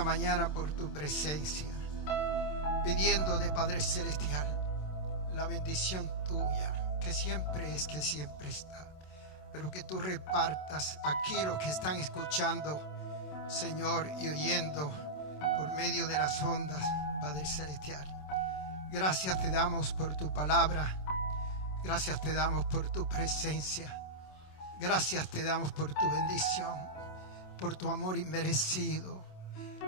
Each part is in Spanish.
esta mañana por tu presencia, pidiendo de Padre Celestial la bendición tuya, que siempre es, que siempre está, pero que tú repartas aquí los que están escuchando, Señor, y oyendo por medio de las ondas, Padre Celestial. Gracias te damos por tu palabra, gracias te damos por tu presencia, gracias te damos por tu bendición, por tu amor inmerecido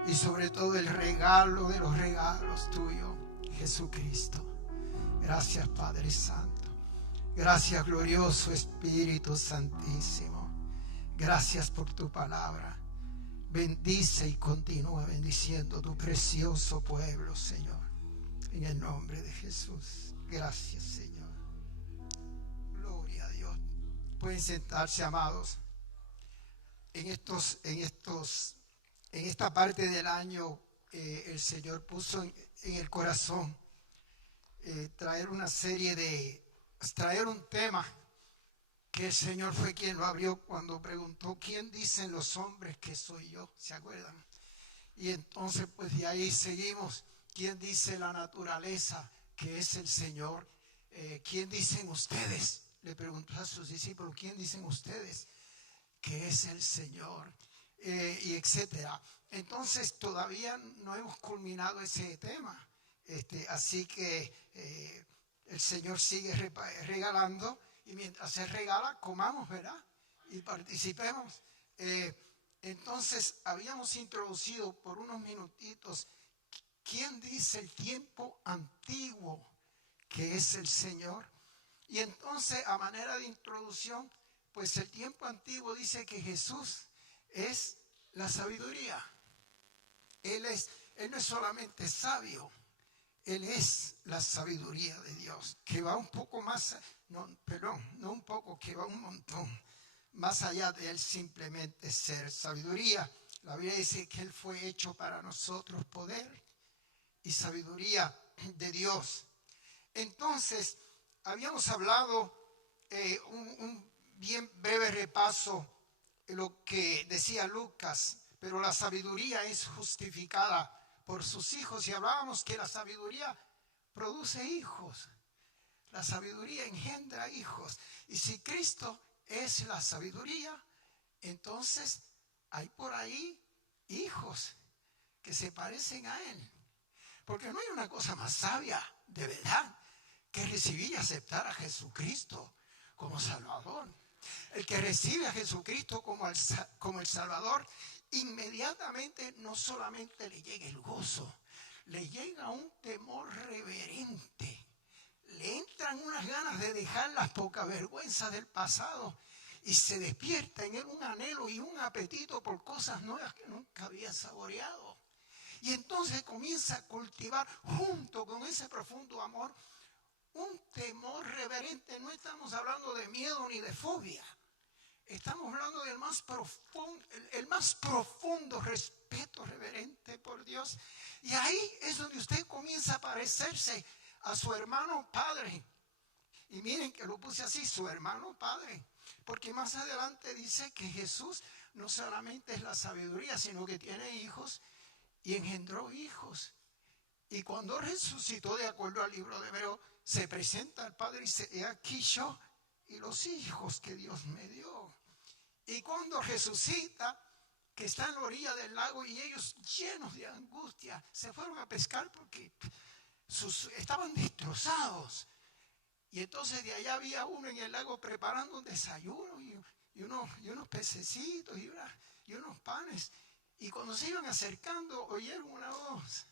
y sobre todo el regalo de los regalos tuyo, Jesucristo. Gracias, Padre Santo. Gracias, glorioso Espíritu Santísimo. Gracias por tu palabra. Bendice y continúa bendiciendo tu precioso pueblo, Señor. En el nombre de Jesús. Gracias, Señor. Gloria a Dios. Pueden sentarse, amados. En esta parte del año, el Señor puso en el corazón traer un tema que el Señor fue quien lo abrió cuando preguntó: ¿quién dicen los hombres que soy yo? ¿Se acuerdan? Y entonces pues de ahí seguimos. ¿Quién dice la naturaleza que es el Señor? ¿Quién dicen ustedes? Le preguntó a sus discípulos: ¿quién dicen ustedes que es el Señor? Y etcétera. Entonces todavía no hemos culminado ese tema. Así que el Señor sigue regalando, y mientras se regala, comamos, ¿verdad? Y participemos. Entonces habíamos introducido por unos minutitos: ¿quién dice el tiempo antiguo que es el Señor? Y entonces, a manera de introducción, pues el tiempo antiguo dice que Jesús es la sabiduría. Él no es solamente sabio, Él es la sabiduría de Dios, que va un poco más, no un poco, que va un montón más allá de Él simplemente ser sabiduría. La Biblia dice que Él fue hecho para nosotros poder y sabiduría de Dios. Entonces, habíamos hablado un bien breve repaso de lo que decía Lucas, pero la sabiduría es justificada por sus hijos, y hablábamos que la sabiduría produce hijos, la sabiduría engendra hijos, y si Cristo es la sabiduría, entonces hay por ahí hijos que se parecen a Él, porque no hay una cosa más sabia de verdad que recibir y aceptar a Jesucristo como Salvador. El que recibe a Jesucristo como el Salvador, inmediatamente no solamente le llega el gozo, le llega un temor reverente, le entran unas ganas de dejar las pocas vergüenzas del pasado, y se despierta en él un anhelo y un apetito por cosas nuevas que nunca había saboreado. Y entonces comienza a cultivar, junto con ese profundo amor, un temor reverente. No estamos hablando de miedo ni de fobia. Estamos hablando del el más profundo respeto reverente por Dios. Y ahí es donde usted comienza a parecerse a su hermano padre. Y miren que lo puse así, su hermano padre. Porque más adelante dice que Jesús no solamente es la sabiduría, sino que tiene hijos y engendró hijos. Y cuando resucitó, de acuerdo al libro de Hebreos, se presenta al Padre y dice: he aquí yo y los hijos que Dios me dio. Y cuando resucita, que está en la orilla del lago, y ellos, llenos de angustia, se fueron a pescar porque estaban destrozados. Y entonces de allá había uno en el lago preparando un desayuno y unos pececitos y unos panes. Y cuando se iban acercando, oyeron una voz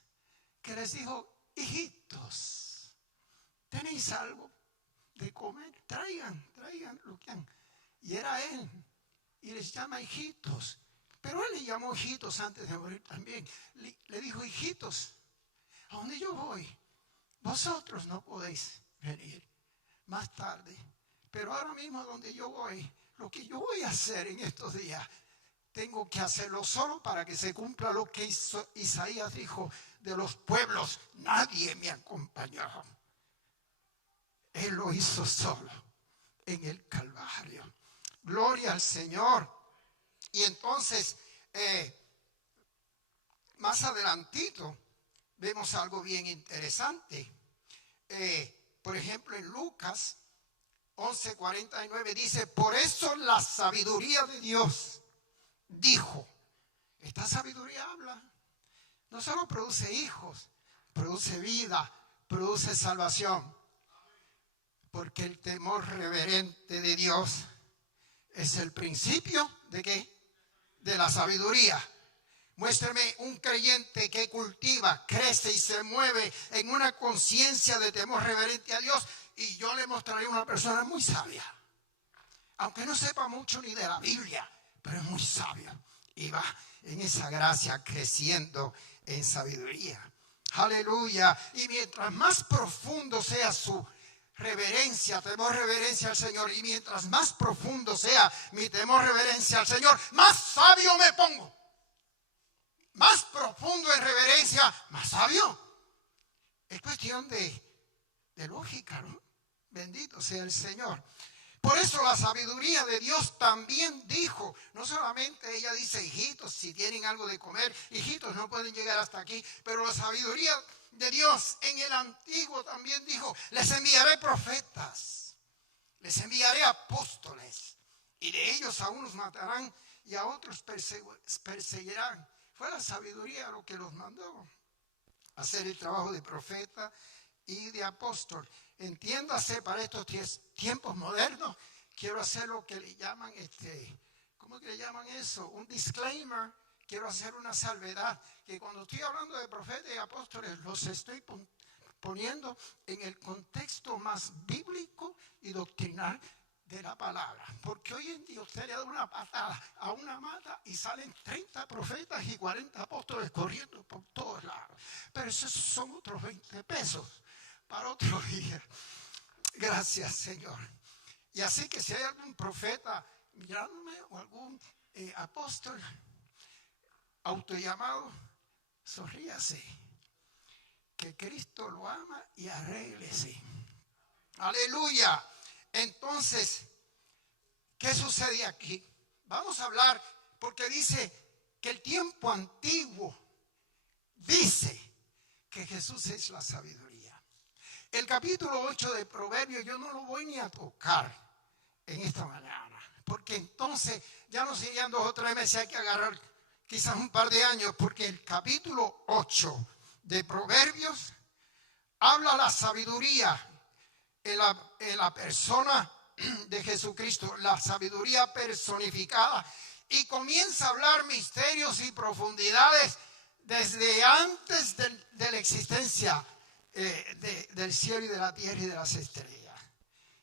que les dijo: hijitos, ¿tenéis algo de comer? Traigan lo que han. Y era él, y les llama hijitos. Pero él le llamó hijitos antes de morir también. Le dijo: hijitos, a donde yo voy, vosotros no podéis venir, más tarde. Pero ahora mismo, a donde yo voy, lo que yo voy a hacer en estos días, tengo que hacerlo solo para que se cumpla lo que Isaías dijo: de los pueblos nadie me acompañó. Él lo hizo solo en el Calvario. Gloria al Señor. Y entonces más adelantito vemos algo bien interesante. Por ejemplo, en Lucas 11:49 dice, por eso la sabiduría de Dios dijo. Esta sabiduría habla. No solo produce hijos, produce vida, produce salvación. Porque el temor reverente de Dios es el principio ¿de qué? De la sabiduría. Muéstrame un creyente que cultiva, crece y se mueve en una conciencia de temor reverente a Dios y yo le mostraré una persona muy sabia. Aunque no sepa mucho ni de la Biblia, pero es muy sabio y va en esa gracia creciendo en sabiduría. Aleluya. Y mientras más profundo sea su reverencia, temor, reverencia al Señor, y mientras más profundo sea mi temor, reverencia al Señor, más sabio me pongo. Más profundo en reverencia, más sabio. Es cuestión de lógica, ¿no? Bendito sea el Señor. Por eso la sabiduría de Dios también dijo, no solamente ella dice, hijitos, si tienen algo de comer, hijitos no pueden llegar hasta aquí, pero la sabiduría de Dios en el Antiguo también dijo, les enviaré profetas, les enviaré apóstoles, y de ellos a unos matarán y a otros perseguirán. Fue la sabiduría lo que los mandó a hacer el trabajo de profeta y de apóstol. Entiéndase, para estos tiempos modernos, quiero hacer lo que le llaman, ¿cómo que le llaman eso? Un disclaimer. Quiero hacer una salvedad, que cuando estoy hablando de profetas y apóstoles, los estoy poniendo en el contexto más bíblico y doctrinal de la palabra. Porque hoy en día usted le da una patada a una mata y salen 30 profetas y 40 apóstoles corriendo por todos lados. Pero esos son otros 20 pesos para otro día. Gracias, Señor. Y así que si hay algún profeta mirándome o algún apóstol autollamado, sonríase, que Cristo lo ama y arréglese. Aleluya. Entonces, ¿qué sucede aquí? Vamos a hablar, porque dice que el tiempo antiguo dice que Jesús es la sabiduría. El capítulo 8 de Proverbios yo no lo voy ni a tocar en esta mañana, porque entonces ya nos irían 2 o 3 meses, hay que agarrar quizás un par de años, porque el capítulo 8 de Proverbios habla la sabiduría en la persona de Jesucristo, la sabiduría personificada, y comienza a hablar misterios y profundidades desde antes de la existencia del cielo y de la tierra y de las estrellas.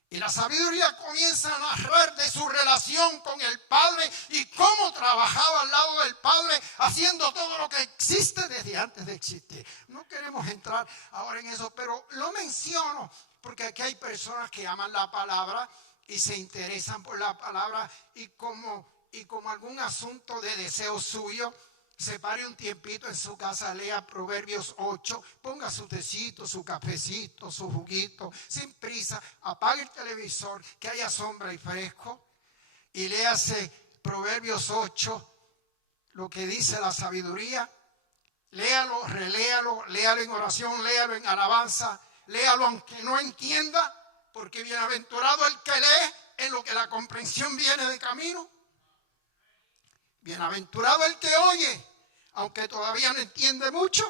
Y la sabiduría comienza a narrar de su relación con el Padre y cómo trabajaba al lado del Padre haciendo todo lo que existe desde antes de existir. No queremos entrar ahora en eso, pero lo menciono porque aquí hay personas que aman la palabra y se interesan por la palabra y como algún asunto de deseo suyo, se pare un tiempito en su casa, lea Proverbios 8, ponga su tecito, su cafecito, su juguito, sin prisa, apague el televisor, que haya sombra y fresco, y léase Proverbios 8, lo que dice la sabiduría. Léalo, reléalo, léalo en oración, léalo en alabanza, léalo aunque no entienda, porque bienaventurado el que lee en lo que la comprensión viene de camino. Bienaventurado el que oye, aunque todavía no entiende mucho,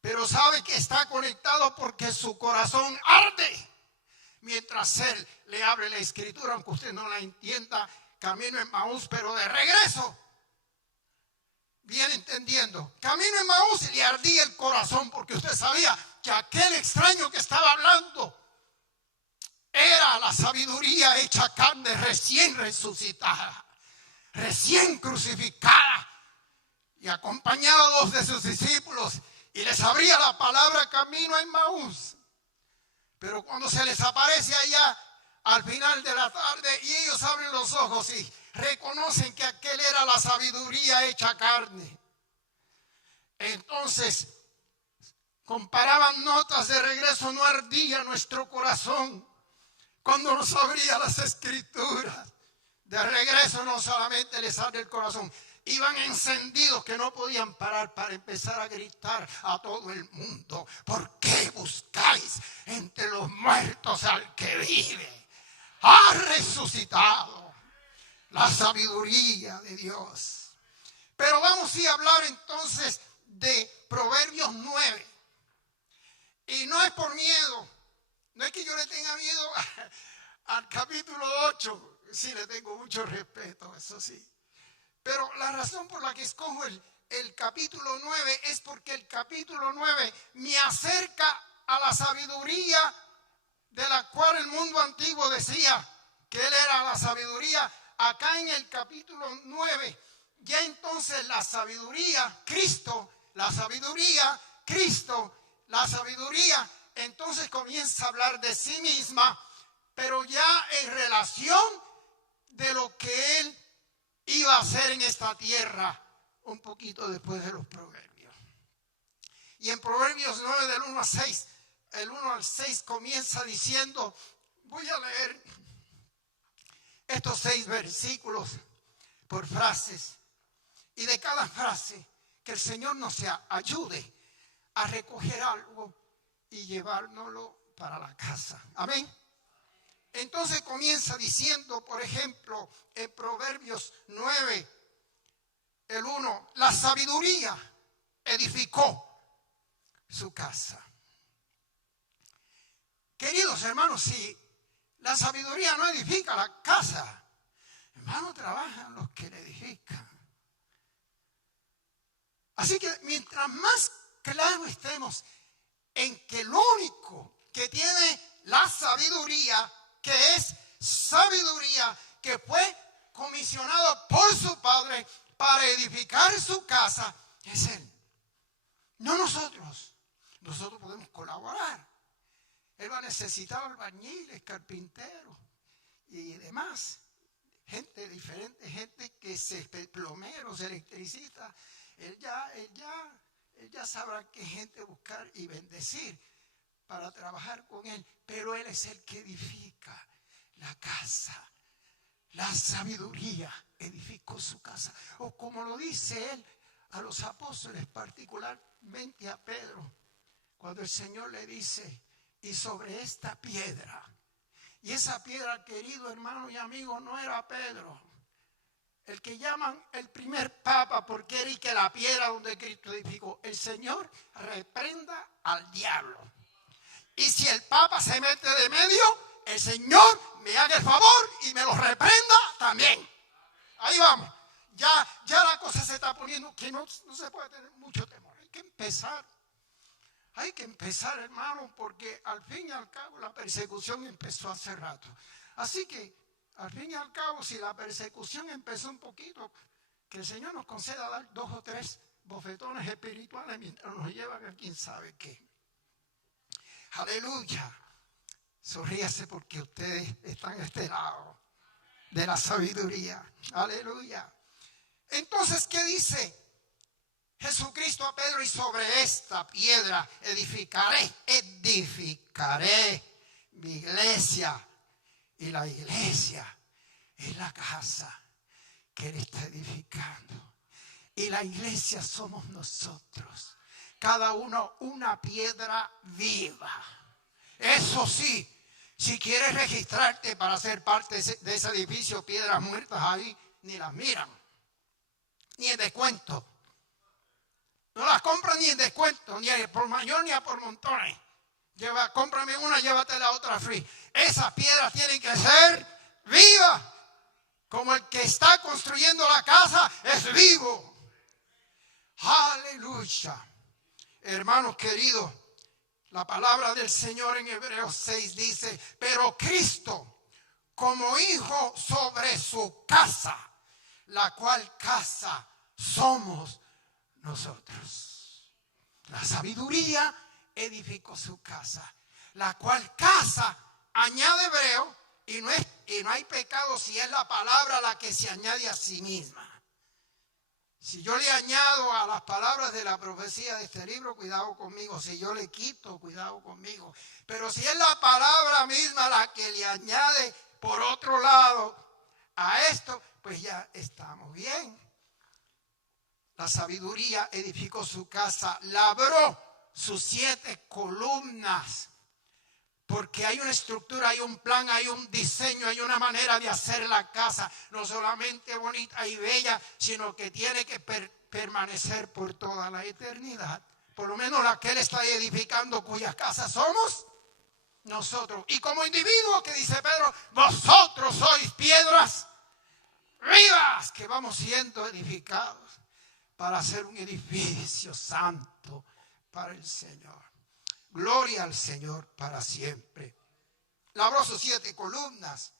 pero sabe que está conectado porque su corazón arde. Mientras él le abre la escritura, aunque usted no la entienda, camino en Maús, pero de regreso, viene entendiendo. Camino en Maús y le ardía el corazón porque usted sabía que aquel extraño que estaba hablando era la sabiduría hecha carne, recién resucitada, recién crucificada, y acompañaba a 2 de sus discípulos y les abría la palabra camino en Maús. Pero cuando se les aparece allá al final de la tarde y ellos abren los ojos y reconocen que aquel era la sabiduría hecha carne, entonces comparaban notas de regreso, no ardía nuestro corazón cuando nos abría las escrituras. De regreso no solamente les abre el corazón iban encendidos que no podían parar para empezar a gritar a todo el mundo: ¿por qué buscáis entre los muertos al que vive? Ha resucitado. La sabiduría de Dios. Pero vamos a hablar entonces de Proverbios 9. Y no es por miedo. No es que yo le tenga miedo al capítulo 8. Sí, le tengo mucho respeto, eso sí. Pero la razón por la que escojo el capítulo 9 es porque el capítulo 9 me acerca a la sabiduría de la cual el mundo antiguo decía que él era la sabiduría. Acá en el capítulo 9, ya entonces la sabiduría, Cristo, entonces comienza a hablar de sí misma, pero ya en relación de lo que él iba a hacer en esta tierra un poquito después de los Proverbios. Y en Proverbios 9 del 1 al 6, el 1 al 6 comienza diciendo, voy a leer estos 6 versículos por frases, y de cada frase que el Señor nos ayude a recoger algo y llevárnoslo para la casa. Amén. Entonces comienza diciendo, por ejemplo, en Proverbios 9, el 1, la sabiduría edificó su casa. Queridos hermanos, si la sabiduría no edifica la casa, hermanos, trabajan los que la edifican. Así que mientras más claro estemos en que el único que tiene la sabiduría, que es sabiduría, que fue comisionado por su Padre para edificar su casa, es Él. No nosotros. Nosotros podemos colaborar. Él va a necesitar albañiles, carpinteros y demás. Gente diferente, gente que se plomeros, electricistas. Él ya sabrá qué gente buscar y bendecir para trabajar con él. Pero él es el que edifica la casa. La sabiduría edificó su casa. O como lo dice él a los apóstoles, particularmente a Pedro, cuando el Señor le dice, y sobre esta piedra. Y esa piedra, querido hermano y amigo, no era Pedro, el que llaman el primer papa, porque era y que la piedra donde Cristo edificó. El Señor reprenda al diablo. Y si el papa se mete de medio, el Señor me haga el favor y me lo reprenda también. Ahí vamos. Ya la cosa se está poniendo que no se puede tener mucho temor. Hay que empezar, hermano, porque al fin y al cabo la persecución empezó hace rato. Así que, al fin y al cabo, si la persecución empezó un poquito, que el Señor nos conceda dar 2 o 3 bofetones espirituales mientras nos llevan a quién sabe qué. Aleluya. Sonríase porque ustedes están a este lado de la sabiduría. Aleluya. Entonces, ¿qué dice Jesucristo a Pedro? Y sobre esta piedra edificaré mi iglesia. Y la iglesia es la casa que Él está edificando. Y la iglesia somos nosotros. Cada uno una piedra viva. Eso sí, si quieres registrarte para ser parte de ese edificio, piedras muertas ahí, ni las miran. Ni en descuento. No las compran ni en descuento, ni por mayor ni a por montones. Cómprame una, llévate la otra free. Esas piedras tienen que ser vivas. Como el que está construyendo la casa es vivo. Aleluya. Hermanos queridos, la palabra del Señor en Hebreos 6 dice, pero Cristo como hijo sobre su casa, la cual casa somos nosotros. La sabiduría edificó su casa, la cual casa, añade Hebreo, y no hay pecado si es la palabra la que se añade a sí misma. Si yo le añado a las palabras de la profecía de este libro, cuidado conmigo. Si yo le quito, cuidado conmigo. Pero si es la palabra misma la que le añade por otro lado a esto, pues ya estamos bien. la sabiduría edificó su casa, labró sus 7 columnas. Porque hay una estructura, hay un plan, hay un diseño, hay una manera de hacer la casa. No solamente bonita y bella, sino que tiene que permanecer por toda la eternidad. Por lo menos la que Él está edificando, cuyas casas somos nosotros. Y como individuos, que dice Pedro, vosotros sois piedras vivas que vamos siendo edificados para hacer un edificio santo para el Señor. Gloria al Señor para siempre. Labró sus 7 columnas.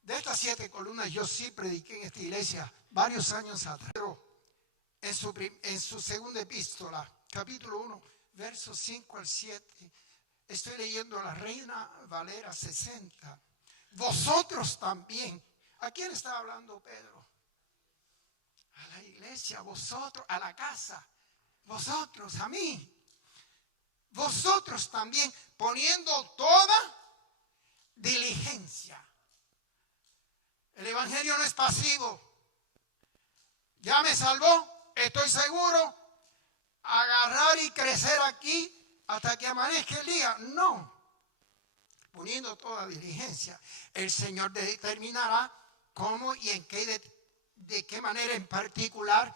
De estas 7 columnas yo sí prediqué en esta iglesia varios años atrás. Pero en su segunda epístola, capítulo 1, versos 5 al 7, estoy leyendo la Reina Valera 60. Vosotros también. ¿A quién está hablando Pedro? A la iglesia, vosotros, a la casa. Vosotros, a mí. Vosotros también, poniendo toda diligencia. El evangelio no es pasivo. Ya me salvó, estoy seguro, agarrar y crecer aquí hasta que amanezca el día. No. Poniendo toda diligencia. El Señor determinará cómo y en qué, de qué manera en particular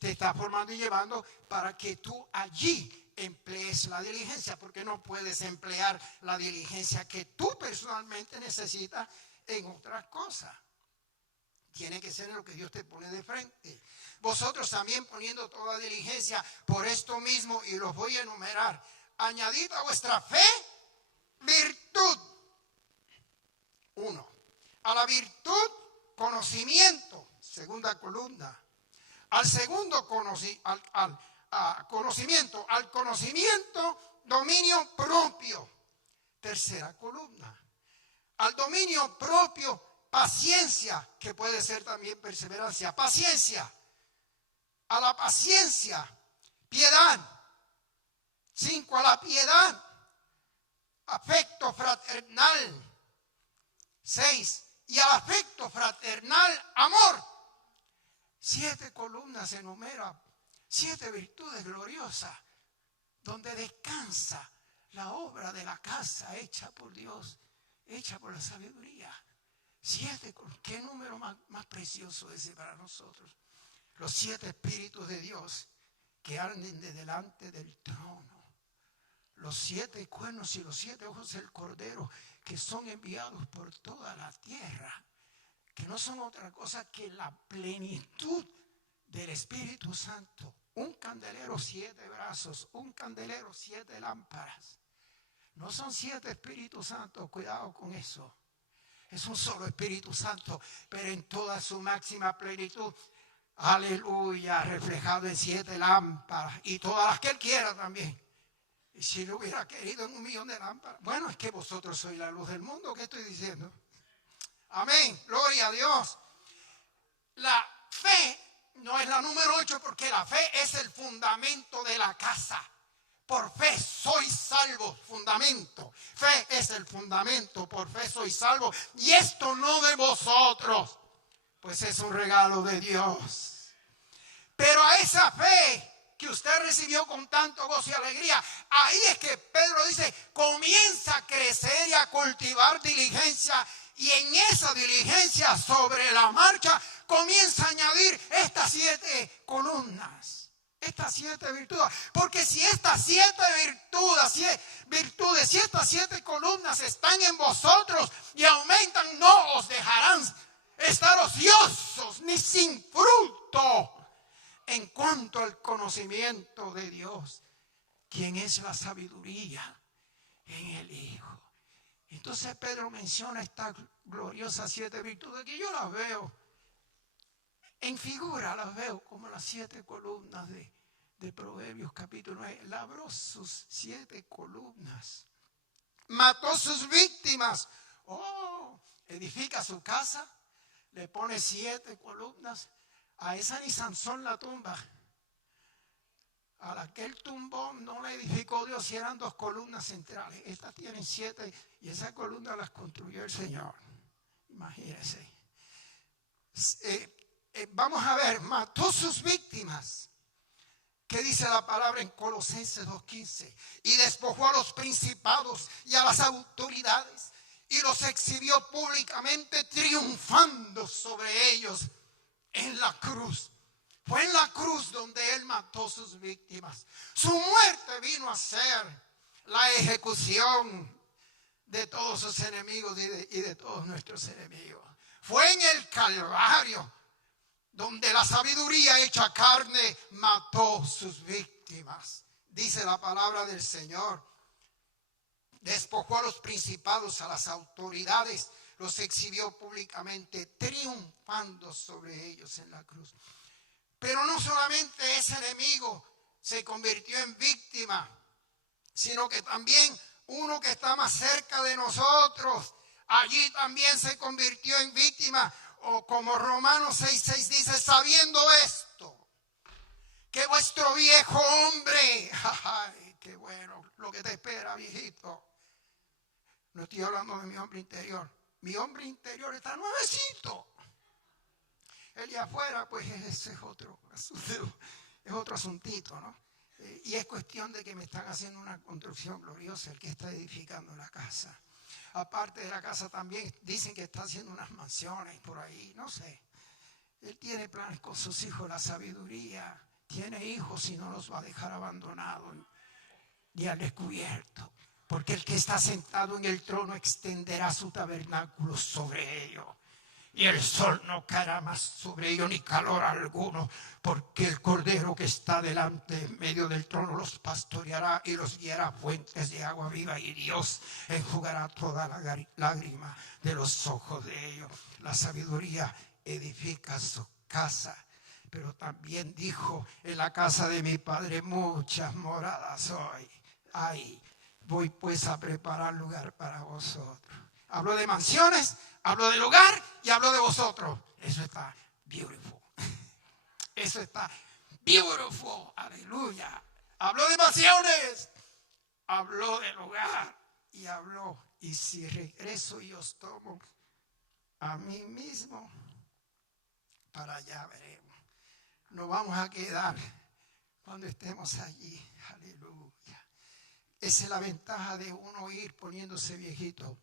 te está formando y llevando para que tú allí emplees la diligencia, porque no puedes emplear la diligencia que tú personalmente necesitas en otras cosas. Tiene que ser en lo que Dios te pone de frente. Vosotros también poniendo toda diligencia por esto mismo, y los voy a enumerar. Añadid a vuestra fe virtud. 1. A la virtud, conocimiento. Segunda columna. Al segundo conocimiento. Al conocimiento, dominio propio. Tercera columna. Al dominio propio, paciencia, que puede ser también perseverancia. Paciencia. A la paciencia, piedad. 5. A la piedad, afecto fraternal. 6. Y al afecto fraternal, amor. 7 columnas enumera 7 virtudes gloriosas donde descansa la obra de la casa hecha por Dios, hecha por la sabiduría. 7, ¿qué número más precioso ese para nosotros? Los 7 espíritus de Dios que arden de delante del trono. Los 7 cuernos y los 7 ojos del Cordero que son enviados por toda la tierra, que no son otra cosa que la plenitud del Espíritu Santo. Un candelero, 7 brazos, un candelero, 7 lámparas. No son 7 Espíritus Santos, cuidado con eso. Es un solo Espíritu Santo, pero en toda su máxima plenitud. Aleluya, reflejado en 7 lámparas y todas las que Él quiera también. Y si lo hubiera querido en 1.000.000 de lámparas. Bueno, es que vosotros sois la luz del mundo. ¿Qué estoy diciendo? Amén, gloria a Dios. La fe no es la número 8 porque la fe es el fundamento de la casa. Por fe soy salvo, fundamento. Fe es el fundamento, por fe soy salvo. Y esto no de vosotros, pues es un regalo de Dios. Pero a esa fe que usted recibió con tanto gozo y alegría, ahí es que Pedro dice, comienza a crecer y a cultivar diligencia. Y en esa diligencia sobre la marcha comienza a añadir estas 7 columnas, estas 7 virtudes. Porque si estas 7 virtudes, si estas 7 columnas están en vosotros y aumentan, no os dejarán estar ociosos ni sin fruto en cuanto al conocimiento de Dios, quien es la sabiduría en el Hijo. Entonces Pedro menciona estas gloriosas 7 virtudes que yo las veo en figura, las veo como las 7 columnas de Proverbios capítulo 9. Labró sus 7 columnas, mató sus víctimas, edifica su casa, le pone 7 columnas. A esa ni Sansón la tumba. A la que él tumbó no la edificó Dios, si eran 2 columnas centrales. Estas tienen 7 y esas columnas las construyó el Señor. Imagínense. vamos a ver, mató sus víctimas. ¿Qué dice la palabra en Colosenses 2:15? Y despojó a los principados y a las autoridades y los exhibió públicamente, triunfando sobre ellos en la cruz. Fue en la cruz donde él mató sus víctimas. Su muerte vino a ser la ejecución de todos sus enemigos y de todos nuestros enemigos. Fue en el Calvario donde la sabiduría hecha carne mató sus víctimas. Dice la palabra del Señor. Despojó a los principados, a las autoridades, los exhibió públicamente, triunfando sobre ellos en la cruz. Pero no solamente ese enemigo se convirtió en víctima, sino que también uno que está más cerca de nosotros, allí también se convirtió en víctima. O como Romanos 6:6 dice, sabiendo esto, que vuestro viejo hombre, ay, qué bueno lo que te espera, viejito. No estoy hablando de mi hombre interior. Mi hombre interior está nuevecito. El de afuera, pues ese es otro asunto, es otro asuntito, ¿no? Y es cuestión de que me están haciendo una construcción gloriosa, el que está edificando la casa. Aparte de la casa también dicen que está haciendo unas mansiones por ahí, no sé. Él tiene planes con sus hijos, la sabiduría. Tiene hijos y no los va a dejar abandonados ni al descubierto. Porque el que está sentado en el trono extenderá su tabernáculo sobre ellos. Y el sol no caerá más sobre ellos ni calor alguno, porque el cordero que está delante en medio del trono los pastoreará y los guiará a fuentes de agua viva, y Dios enjugará toda la lágrima de los ojos de ellos. La sabiduría edifica su casa, pero también dijo: en la casa de mi padre muchas moradas hay. Voy pues a preparar lugar para vosotros. Hablo de mansiones, hablo de lugar y hablo de vosotros. Eso está beautiful. Eso está beautiful. Aleluya. Habló de mansiones, habló de lugar y habló. Y si regreso y os tomo a mí mismo, para allá veremos. Nos vamos a quedar cuando estemos allí. Aleluya. Esa es la ventaja de uno ir poniéndose viejito.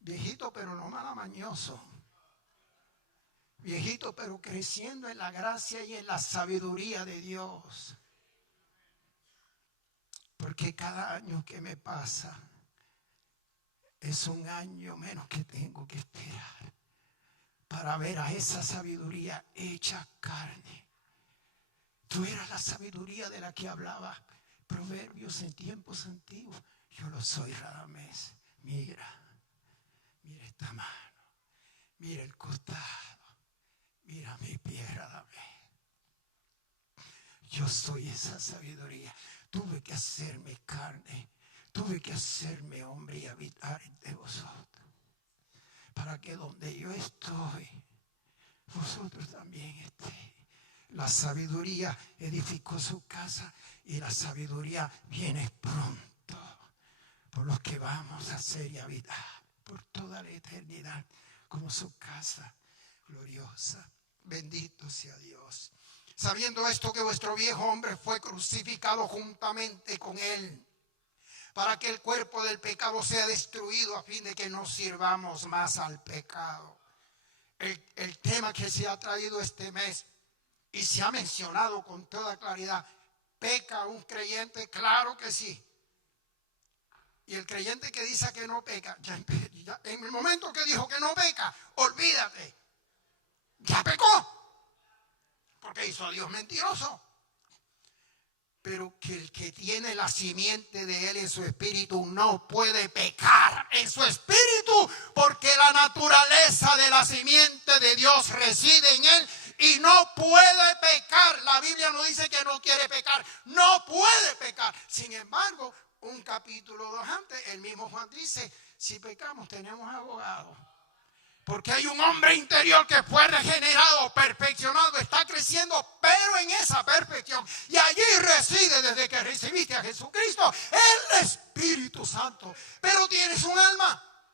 Viejito pero no malamañoso. Viejito pero creciendo en la gracia y en la sabiduría de Dios. Porque cada año que me pasa es un año menos que tengo que esperar para ver a esa sabiduría hecha carne. Tú eras la sabiduría de la que hablaba Proverbios en tiempos antiguos. Yo lo soy, Radamés. Mira esta mano, mira el costado, mira mi pie, Radamés. Yo soy esa sabiduría. Tuve que hacerme carne, tuve que hacerme hombre y habitar entre vosotros, para que donde yo estoy, vosotros también estéis. La sabiduría edificó su casa y la sabiduría viene pronto por los que vamos a hacer y habitar por toda la eternidad como su casa gloriosa. Bendito sea Dios. Sabiendo esto, que vuestro viejo hombre fue crucificado juntamente con él, para que el cuerpo del pecado sea destruido, a fin de que no sirvamos más al pecado. El tema que se ha traído este mes y se ha mencionado con toda claridad: ¿peca un creyente? Claro que sí. Y el creyente que dice que no peca, ya en el momento que dijo que no peca, olvídate, ya pecó, porque hizo a Dios mentiroso. Pero que el que tiene la simiente de él en su espíritu no puede pecar en su espíritu, porque la naturaleza de la simiente de Dios reside en él y no puede pecar. La Biblia no dice que no quiere pecar, no puede pecar. Sin embargo, un capítulo 2 antes, el mismo Juan dice: si pecamos tenemos abogado. Porque hay un hombre interior que fue regenerado, perfeccionado, está creciendo, pero en esa perfección. Y allí reside, desde que recibiste a Jesucristo, el Espíritu Santo. Pero tienes un alma.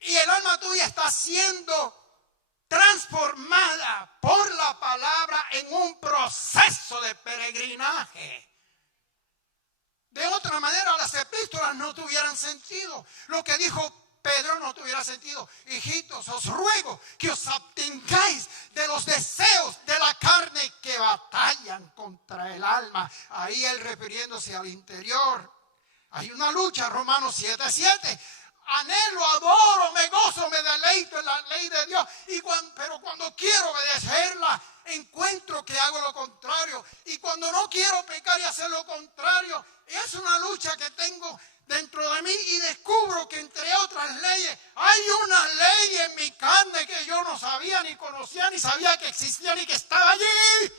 Y el alma tuya está siendo transformada por la palabra en un proceso de peregrinaje. De otra manera, las epístolas no tuvieran sentido. Lo que dijo Pedro no tuviera sentido. Hijitos, os ruego que os abstengáis de los deseos de la carne que batallan contra el alma. Ahí él refiriéndose al interior. Hay una lucha, Romanos 7:7. Anhelo, adoro, me gozo, me deleito en la ley de Dios. Pero cuando quiero obedecerla, encuentro que hago lo contrario. Y cuando no quiero pecar y hacer lo contrario, es una lucha que tengo dentro de mí. Y descubro que entre otras leyes, hay una ley en mi carne que yo no sabía, ni conocía, ni sabía que existía, ni que estaba allí.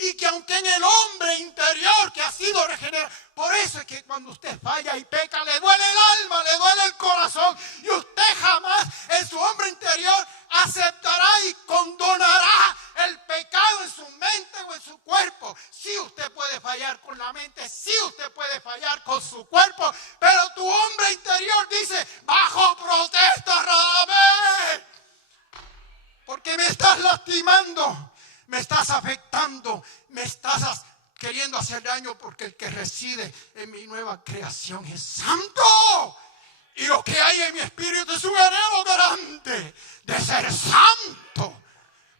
Y que aunque en el hombre interior que ha sido regenerado, por eso es que cuando usted falla y peca, le duele el alma, le duele el corazón. Y usted jamás en su hombre interior aceptará y condonará el pecado en su mente o en su cuerpo. Sí, usted puede fallar con la mente, sí, usted puede fallar con su cuerpo, pero tu hombre interior dice, bajo protesta, Radamés, porque me estás lastimando. Me estás afectando, me estás queriendo hacer daño, porque el que reside en mi nueva creación es santo. Y lo que hay en mi espíritu es un anhelo grande de ser santo,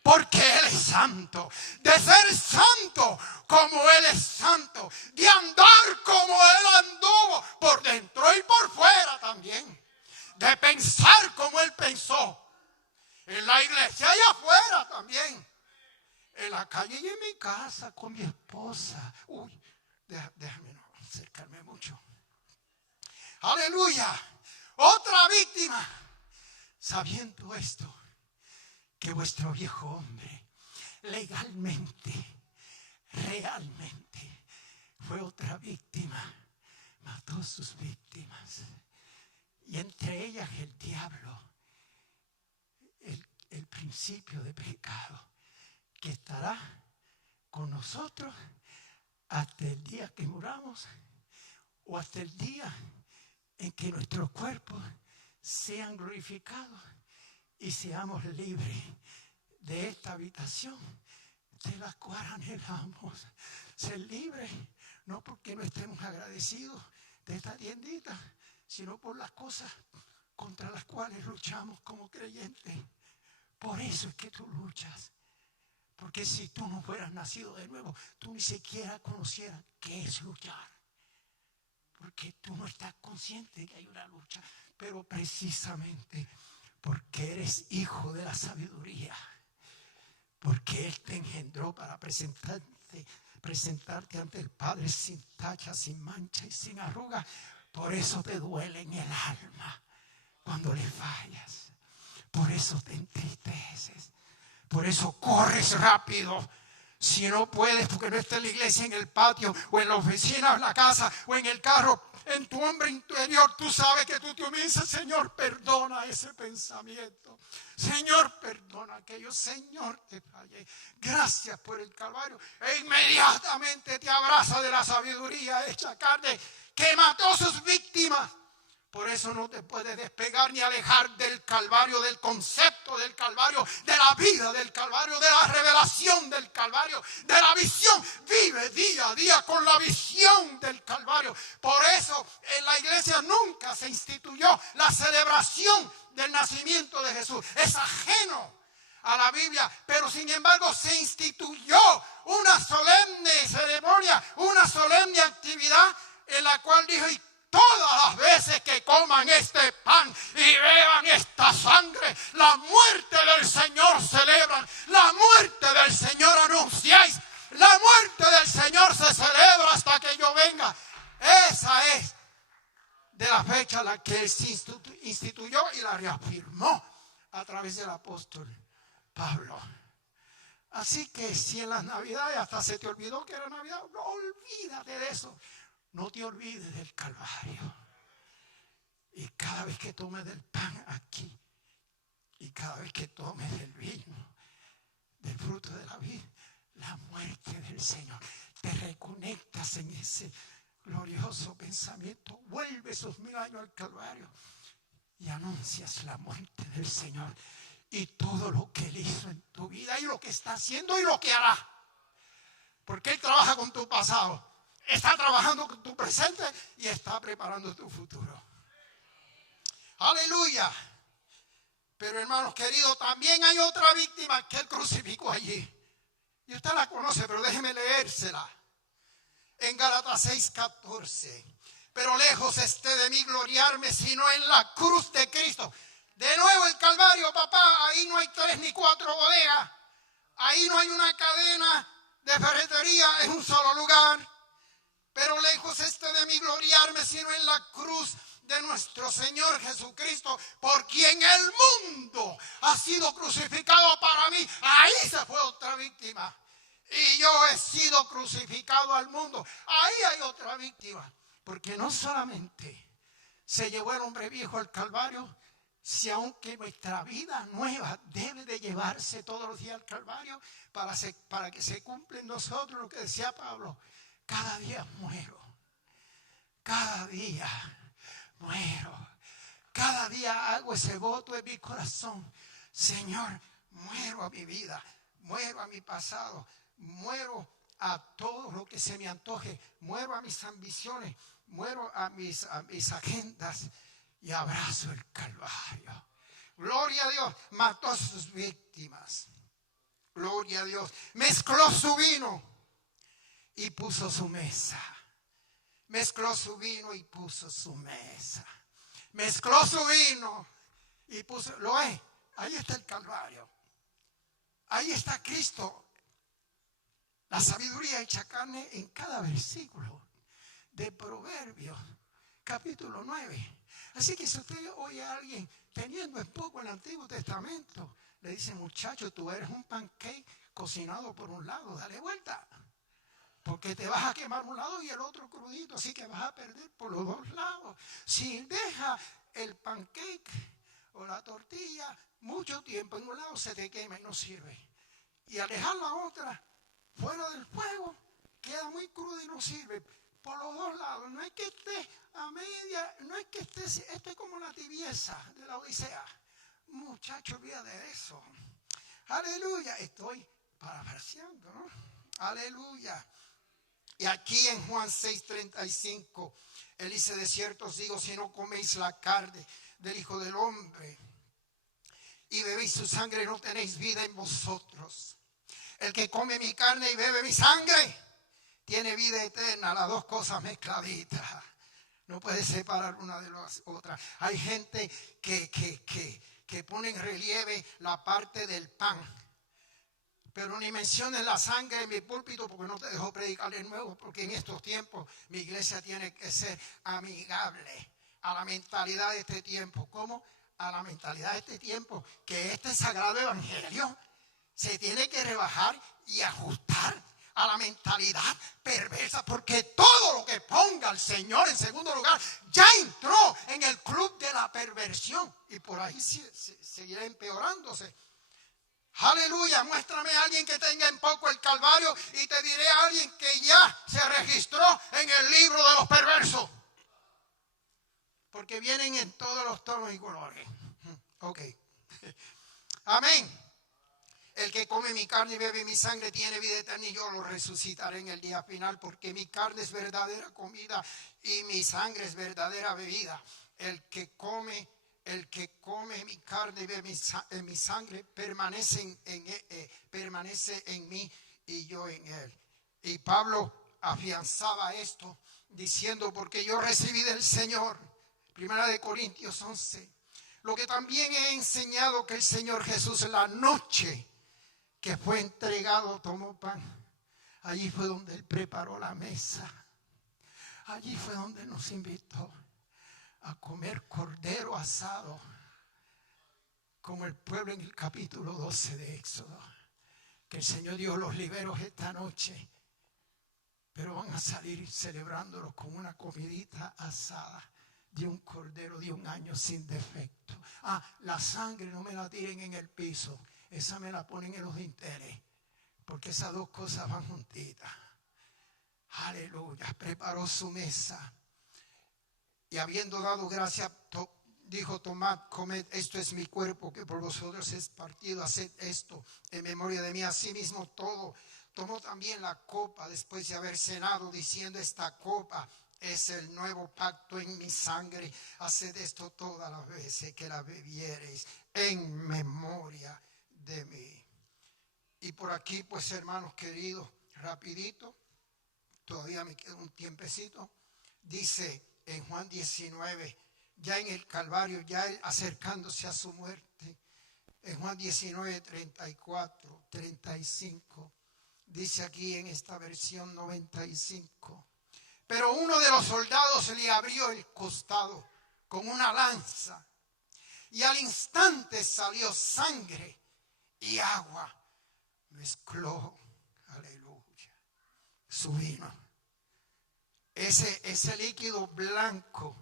porque Él es santo. De ser santo como Él es santo. De andar como Él anduvo, por dentro y por fuera también. De pensar como Él pensó. En la iglesia y afuera también. En la calle y en mi casa con mi esposa. Uy, déjame no acercarme mucho. Aleluya. Otra víctima. Sabiendo esto, que vuestro viejo hombre legalmente, realmente, fue otra víctima. Mató sus víctimas. Y entre ellas el diablo. El principio de pecado. Que estará con nosotros hasta el día que muramos, o hasta el día en que nuestros cuerpos sean glorificados y seamos libres de esta habitación de la cual anhelamos ser libres, no porque no estemos agradecidos de esta tiendita, sino por las cosas contra las cuales luchamos como creyentes. Por eso es que tú luchas. Porque si tú no fueras nacido de nuevo, tú ni siquiera conocieras qué es luchar. Porque tú no estás consciente de que hay una lucha. Pero precisamente porque eres hijo de la sabiduría. Porque Él te engendró para presentarte ante el Padre sin tacha, sin mancha y sin arruga. Por eso te duele en el alma cuando le fallas. Por eso te entristeces. Por eso corres rápido. Si no puedes, porque no está en la iglesia, en el patio, o en la oficina, o en la casa, o en el carro, en tu hombre interior, tú sabes que tú te humillas. Señor, perdona ese pensamiento. Señor, perdona aquello. Señor, te fallé. Gracias por el Calvario. E inmediatamente te abraza de la sabiduría hecha carne que mató a sus víctimas. Por eso no te puedes despegar ni alejar del Calvario, del concepto del Calvario, de la vida del Calvario, de la revelación del Calvario, de la visión. Vive día a día con la visión del Calvario. Por eso en la iglesia nunca se instituyó la celebración del nacimiento de Jesús. Es ajeno a la Biblia, pero sin embargo se instituyó una solemne ceremonia, una solemne actividad en la cual dijo: y todas las veces que coman este pan y beban esta sangre, la muerte del Señor celebran, la muerte del Señor anunciáis, la muerte del Señor se celebra hasta que yo venga. Esa es de la fecha a la que Él se instituyó y la reafirmó a través del apóstol Pablo. Así que si en las Navidades hasta se te olvidó que era Navidad, no, olvídate de eso. No te olvides del Calvario. Y cada vez que tomes del pan aquí, y cada vez que tomes del vino, del fruto de la vid, la muerte del Señor, te reconectas en ese glorioso pensamiento. Vuelve esos 1000 años al Calvario y anuncias la muerte del Señor. y todo lo que Él hizo en tu vida y lo que está haciendo y lo que hará. Porque Él trabaja con tu pasado, está trabajando con tu presente y está preparando tu futuro. Aleluya. Pero hermanos queridos, también hay otra víctima que Él crucificó allí. Y usted la conoce, pero déjeme leérsela. En Gálatas 6:14. Pero lejos esté de mí gloriarme, sino en la cruz de Cristo. De nuevo el Calvario, papá. Ahí no hay 3 ni 4 bodegas. Ahí no hay una cadena de ferretería, es un solo lugar. Pero lejos esté de mí gloriarme, sino en la cruz de nuestro Señor Jesucristo, por quien el mundo ha sido crucificado para mí. Ahí se fue otra víctima. Y yo he sido crucificado al mundo. Ahí hay otra víctima. Porque no solamente se llevó el hombre viejo al Calvario, si aunque nuestra vida nueva debe de llevarse todos los días al Calvario para que se cumpla en nosotros lo que decía Pablo. Cada día muero. Cada día muero. Cada día hago ese voto en mi corazón. Señor, muero a mi vida, muero a mi pasado, muero a todo lo que se me antoje, muero a mis ambiciones, muero a mis agendas y abrazo el Calvario. Gloria a Dios, mató a sus víctimas. Gloria a Dios, mezcló su vino y puso su mesa. Mezcló su vino y puso su mesa. Mezcló su vino y puso, lo es, ahí está el Calvario. Ahí está Cristo. La sabiduría hecha carne en cada versículo de Proverbios, capítulo 9. Así que si usted oye a alguien teniendo en poco el Antiguo Testamento, le dice, muchacho, tú eres un pancake cocinado por un lado, dale vuelta. Porque te vas a quemar un lado y el otro crudito, así que vas a perder por los dos lados. Si deja el pancake o la tortilla mucho tiempo en un lado, se te quema y no sirve. Y al dejar la otra fuera del fuego, queda muy cruda y no sirve. Por los dos lados, no es que esté a media, no es que esté como la tibieza de la Odisea. Muchacho, olvídate de eso. Aleluya, estoy parafraseando, ¿no? Aleluya. Y aquí en Juan 6:35, Él dice, de cierto os digo, si no coméis la carne del Hijo del Hombre y bebéis su sangre, no tenéis vida en vosotros. El que come mi carne y bebe mi sangre, tiene vida eterna. Las dos cosas mezcladitas. No puedes separar una de las otras. Hay gente que pone en relieve la parte del pan. Pero ni menciones la sangre en mi púlpito porque no te dejo predicar de nuevo. Porque en estos tiempos mi iglesia tiene que ser amigable a la mentalidad de este tiempo. ¿Cómo? A la mentalidad de este tiempo. Que este sagrado evangelio se tiene que rebajar y ajustar a la mentalidad perversa. Porque todo lo que ponga el Señor en segundo lugar ya entró en el club de la perversión. Y por ahí seguirá empeorándose. Aleluya, muéstrame a alguien que tenga en poco el Calvario y te diré a alguien que ya se registró en el libro de los perversos. Porque vienen en todos los tonos y colores. Ok. Amén. El que come mi carne y bebe mi sangre tiene vida eterna y yo lo resucitaré en el día final, porque mi carne es verdadera comida y mi sangre es verdadera bebida. El que come mi carne y bebe mi sangre permanece en mí y yo en él. Y Pablo afianzaba esto diciendo, porque yo recibí del Señor, 1 Corintios 11, lo que también he enseñado, que el Señor Jesús en la noche que fue entregado tomó pan. Allí fue donde Él preparó la mesa. Allí fue donde nos invitó a comer cordero asado, como el pueblo en el capítulo 12 de Éxodo. Que el Señor Dios los liberó esta noche, pero van a salir celebrándolo con una comidita asada de un cordero de 1 año sin defecto. La sangre no me la tiren en el piso, esa me la ponen en los dinteles, porque esas dos cosas van juntitas. Aleluya, preparó su mesa y habiendo dado gracias, dijo: tomad, comed, esto es mi cuerpo que por vosotros es partido, haced esto en memoria de mí. Asimismo tomó también la copa después de haber cenado, diciendo: esta copa es el nuevo pacto en mi sangre. Haced esto todas las veces que la bebiereis en memoria de mí. Y por aquí, pues, hermanos queridos, rapidito, todavía me queda un tiempecito. Dice en Juan 19, ya en el Calvario, ya él acercándose a su muerte, en Juan 19, 34, 35, dice aquí en esta versión 95: pero uno de los soldados le abrió el costado con una lanza, y al instante salió sangre y agua. Mezcló, aleluya, su vino. Ese líquido blanco,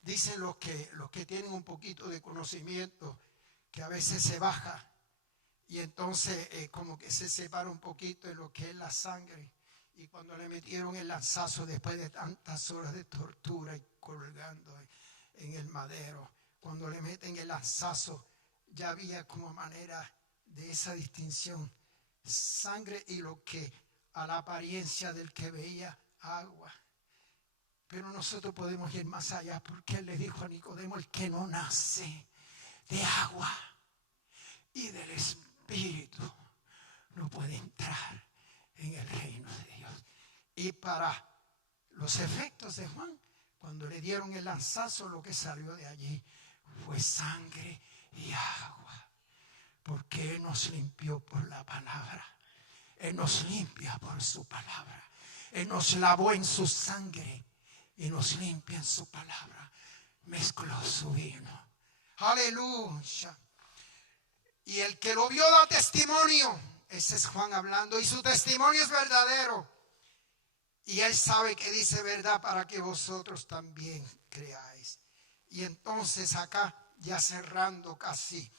dicen los que tienen un poquito de conocimiento, que a veces se baja y entonces como que se separa un poquito de lo que es la sangre. Y cuando le metieron el lanzazo después de tantas horas de tortura y colgando en el madero, cuando le meten el lanzazo, ya había como manera de esa distinción: sangre y lo que a la apariencia del que veía, agua. Pero nosotros podemos ir más allá, porque él le dijo a Nicodemo: el que no nace de agua y del Espíritu no puede entrar en el reino de Dios. Y para los efectos de Juan, cuando le dieron el lanzazo, lo que salió de allí fue sangre y agua, porque Él nos limpió por la palabra. Él nos limpia por su palabra. Él nos lavó en su sangre y nos limpia en su palabra. Mezcló su vino. Aleluya. Y el que lo vio da testimonio. Ese es Juan hablando. Y su testimonio es verdadero. Y él sabe que dice verdad para que vosotros también creáis. Y entonces acá, ya cerrando casi,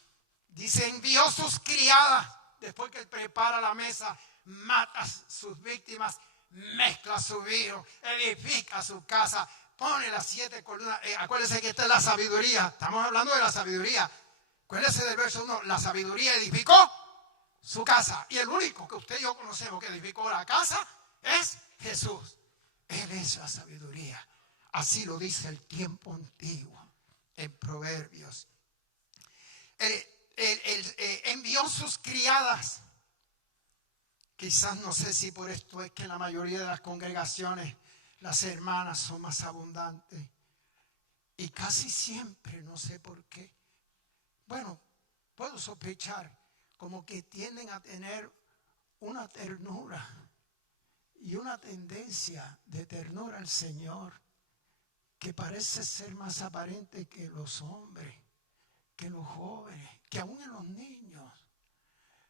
dice: envió sus criadas. Después que él prepara la mesa, mata a sus víctimas, mezcla su vino, edifica su casa, pone las 7 columnas. Acuérdense que esta es la sabiduría. Estamos hablando de la sabiduría. Acuérdense del verso 1. La sabiduría edificó su casa. Y el único que usted y yo conocemos que edificó la casa es Jesús. Él es la sabiduría. Así lo dice el tiempo antiguo en Proverbios. Envió sus criadas. Quizás, no sé si por esto es que en la mayoría de las congregaciones las hermanas son más abundantes. Y casi siempre, no sé por qué, bueno, puedo sospechar, como que tienden a tener una ternura y una tendencia de ternura al Señor que parece ser más aparente que los hombres, que los jóvenes, que aún en los niños.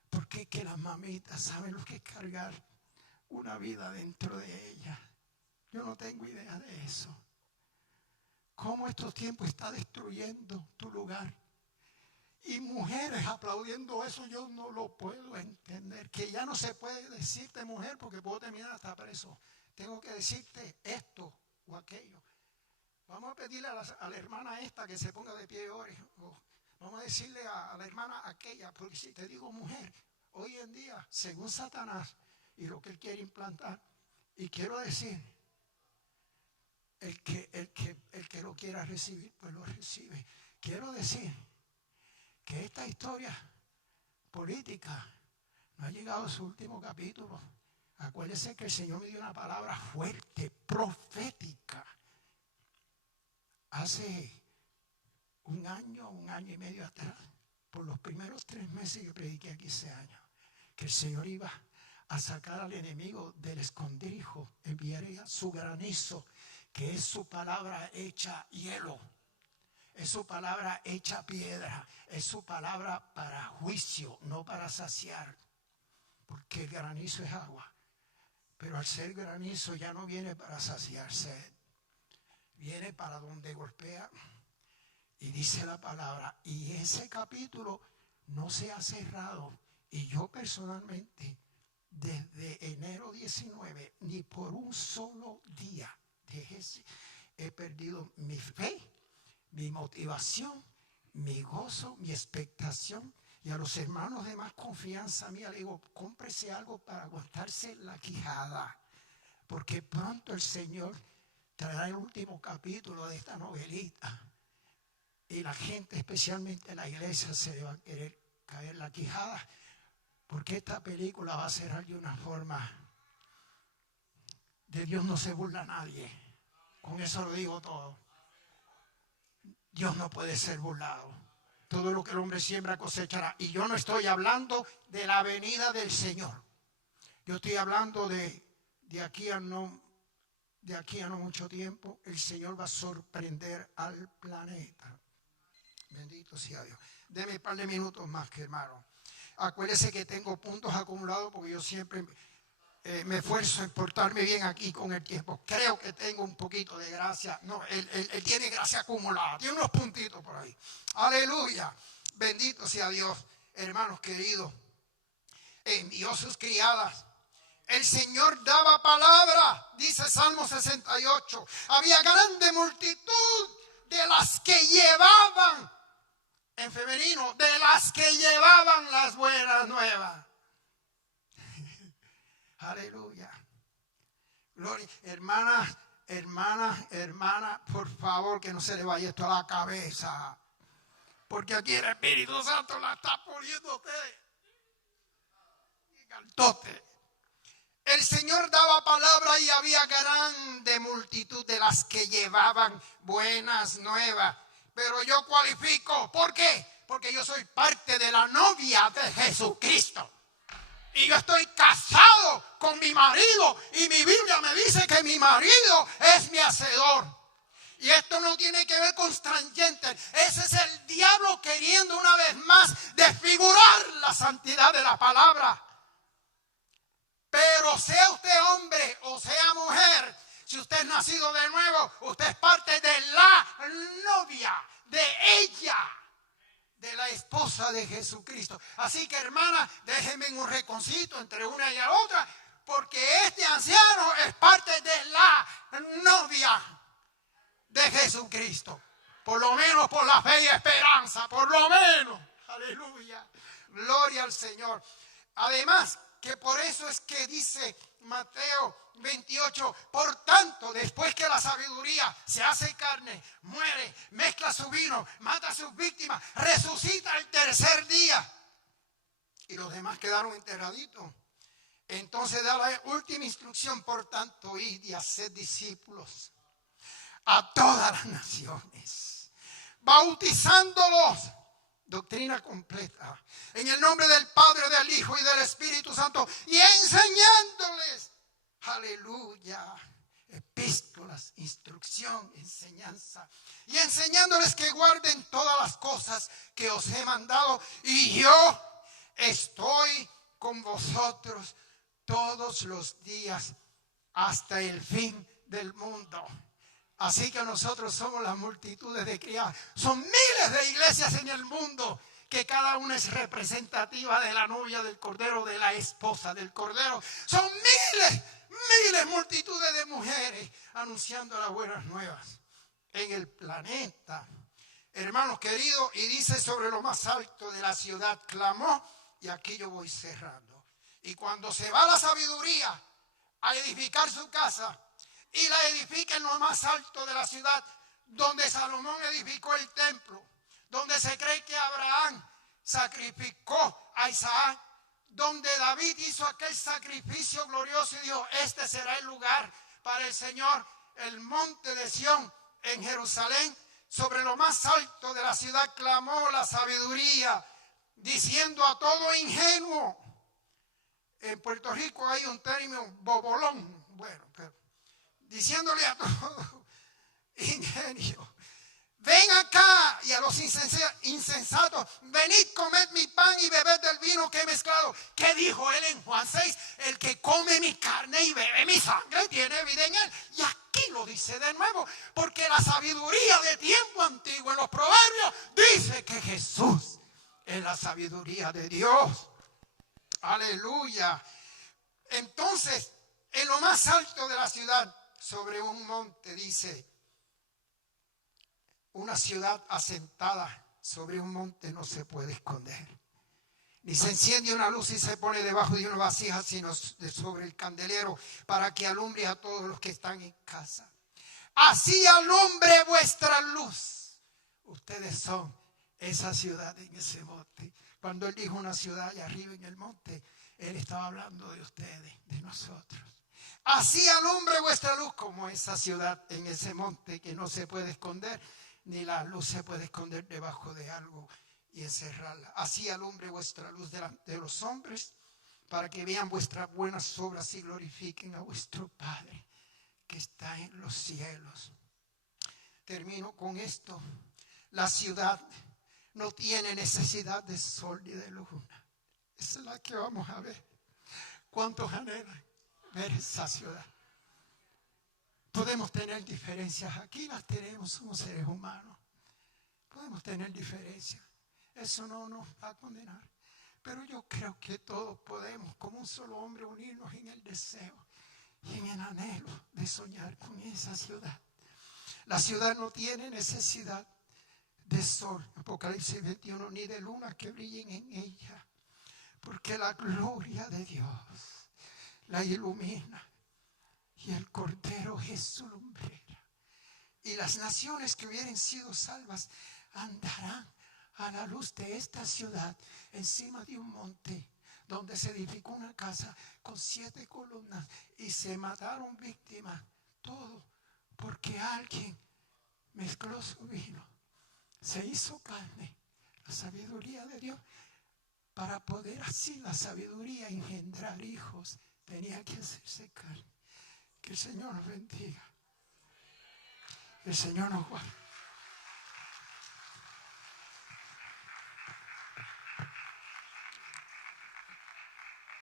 Porque es que las mamitas saben lo que es cargar una vida dentro de ellas. Yo no tengo idea de eso. Cómo estos tiempos está destruyendo tu lugar. Y mujeres aplaudiendo eso, yo no lo puedo entender. Que ya no se puede decirte mujer porque puedo terminar hasta preso. Tengo que decirte esto o aquello. Vamos a pedirle a la hermana esta que se ponga de pie hoy. Vamos a decirle a la hermana aquella, porque si te digo mujer, hoy en día, según Satanás y lo que él quiere implantar, y quiero decir, el que lo quiera recibir, pues lo recibe. Quiero decir que esta historia política no ha llegado a su último capítulo. Acuérdense que el Señor me dio una palabra fuerte, profética, hace un año y medio atrás, por los primeros 3 meses que prediqué aquí ese año, que el Señor iba a sacar al enemigo del escondrijo, enviaría su granizo, que es su palabra hecha hielo, es su palabra hecha piedra, es su palabra para juicio, no para saciar, porque el granizo es agua, pero al ser granizo ya no viene para saciar sed, viene para donde golpea. Y dice la palabra, y ese capítulo no se ha cerrado. Y yo personalmente, desde enero 19, ni por un solo día he perdido mi fe mi motivación, mi gozo, mi expectación. Y a los hermanos de más confianza mía le digo, cómprese algo para aguantarse la quijada, porque pronto el Señor traerá el último capítulo de esta novelita y la gente, especialmente la iglesia, se le va a querer caer la quijada, porque esta película va a ser de una forma. De Dios no se burla nadie. Con eso lo digo todo. Dios no puede ser burlado. Todo lo que el hombre siembra cosechará. Y yo no estoy hablando de la venida del Señor. Yo estoy hablando de aquí a no mucho tiempo. El Señor va a sorprender al planeta. Bendito sea Dios. Deme un par de minutos más, que hermano. Acuérdese que tengo puntos acumulados porque yo siempre me esfuerzo en portarme bien aquí con el tiempo. Creo que tengo un poquito de gracia. No, él tiene gracia acumulada. Tiene unos puntitos por ahí. Aleluya. Bendito sea Dios. Hermanos queridos, envió sus criadas. El Señor daba palabra, dice Salmo 68. Había grande multitud de las que llevaban, en femenino, de las que llevaban las buenas nuevas. Aleluya. Gloria. Hermana, por favor, que no se le vaya esto a la cabeza. Porque aquí el Espíritu Santo la está poniendo usted. Y cantote. El Señor daba palabra y había grande multitud de las que llevaban buenas nuevas. Pero yo cualifico. ¿Por qué? Porque yo soy parte de la novia de Jesucristo. Y yo estoy casado con mi marido. Y mi Biblia me dice que mi marido es mi hacedor. Y esto no tiene que ver con transgénero. Ese es el diablo queriendo una vez más desfigurar la santidad de la palabra. Pero sea usted hombre o sea mujer, si usted es nacido de nuevo, usted es parte de la novia, de ella, de la esposa de Jesucristo. Así que, hermana, déjenme un reconcito entre una y la otra, porque este anciano es parte de la novia de Jesucristo. Por lo menos por la fe y esperanza, por lo menos. Aleluya. Gloria al Señor. Además, que por eso es que dice Mateo 28, por tanto, después que la sabiduría se hace carne, muere, mezcla su vino, mata a sus víctimas, resucita el tercer día. Y los demás quedaron enterraditos. Entonces da la última instrucción, por tanto, id y haced discípulos a todas las naciones, bautizándolos. Doctrina completa. En el nombre del Padre, del Hijo y del Espíritu Santo. Y enseñándoles. Aleluya. Epístolas, instrucción, enseñanza. Y enseñándoles que guarden todas las cosas que os he mandado. Y yo estoy con vosotros todos los días hasta el fin del mundo. Así que nosotros somos las multitudes de criadas. Son miles de iglesias en el mundo que cada una es representativa de la novia del Cordero, de la esposa del Cordero. Son miles, multitudes de mujeres anunciando las buenas nuevas en el planeta. Hermanos queridos, y dice sobre lo más alto de la ciudad clamó, y aquí yo voy cerrando. Y cuando se va la sabiduría a edificar su casa, y la edifica en lo más alto de la ciudad, donde Salomón edificó el templo, donde se cree que Abraham sacrificó a Isaac, donde David hizo aquel sacrificio glorioso y dijo, este será el lugar para el Señor, el monte de Sión en Jerusalén. Sobre lo más alto de la ciudad clamó la sabiduría, diciendo a todo ingenuo. En Puerto Rico hay un término bobolón, bueno, pero diciéndole a todo ingenio, ven acá, y a los insensatos, venid, comed mi pan y bebed del vino que he mezclado. ¿Qué dijo él en Juan 6? El que come mi carne y bebe mi sangre tiene vida en él. Y aquí lo dice de nuevo, porque la sabiduría de tiempo antiguo en los proverbios dice que Jesús es la sabiduría de Dios. Aleluya. Entonces, en lo más alto de la ciudad, sobre un monte, dice, Una ciudad asentada sobre un monte no se puede esconder. Ni se enciende una luz y se pone debajo de una vasija, sino sobre el candelero, para que alumbre a todos los que están en casa. Así alumbre vuestra luz. Ustedes son esa ciudad en ese monte. Cuando él dijo una ciudad allá arriba en el monte, él estaba hablando de ustedes, de nosotros. Así alumbre vuestra luz como esa ciudad en ese monte que no se puede esconder, ni la luz se puede esconder debajo de algo y encerrarla. Así alumbre vuestra luz delante de los hombres, para que vean vuestras buenas obras y glorifiquen a vuestro Padre que está en los cielos. Termino con esto. La ciudad no tiene necesidad de sol ni de luna. Esa es la que vamos a ver. ¿Cuántos anhelan ver esa ciudad? Podemos tener diferencias. Aquí las tenemos, somos seres humanos. Podemos tener diferencias. Eso no nos va a condenar. Pero yo creo que todos podemos, como un solo hombre, unirnos en el deseo y en el anhelo de soñar con esa ciudad. La ciudad no tiene necesidad de sol, Apocalipsis 21, ni de luna que brillen en ella, porque la gloria de Dios la ilumina y el Cordero es su lumbrera. Y las naciones que hubieren sido salvas andarán a la luz de esta ciudad encima de un monte donde se edificó una casa con 7 columnas y se mataron víctimas. Todo porque alguien mezcló su vino, se hizo carne, la sabiduría de Dios. Para poder así la sabiduría engendrar hijos, tenía que hacerse carne. Que el Señor nos bendiga. Que el Señor nos guarde.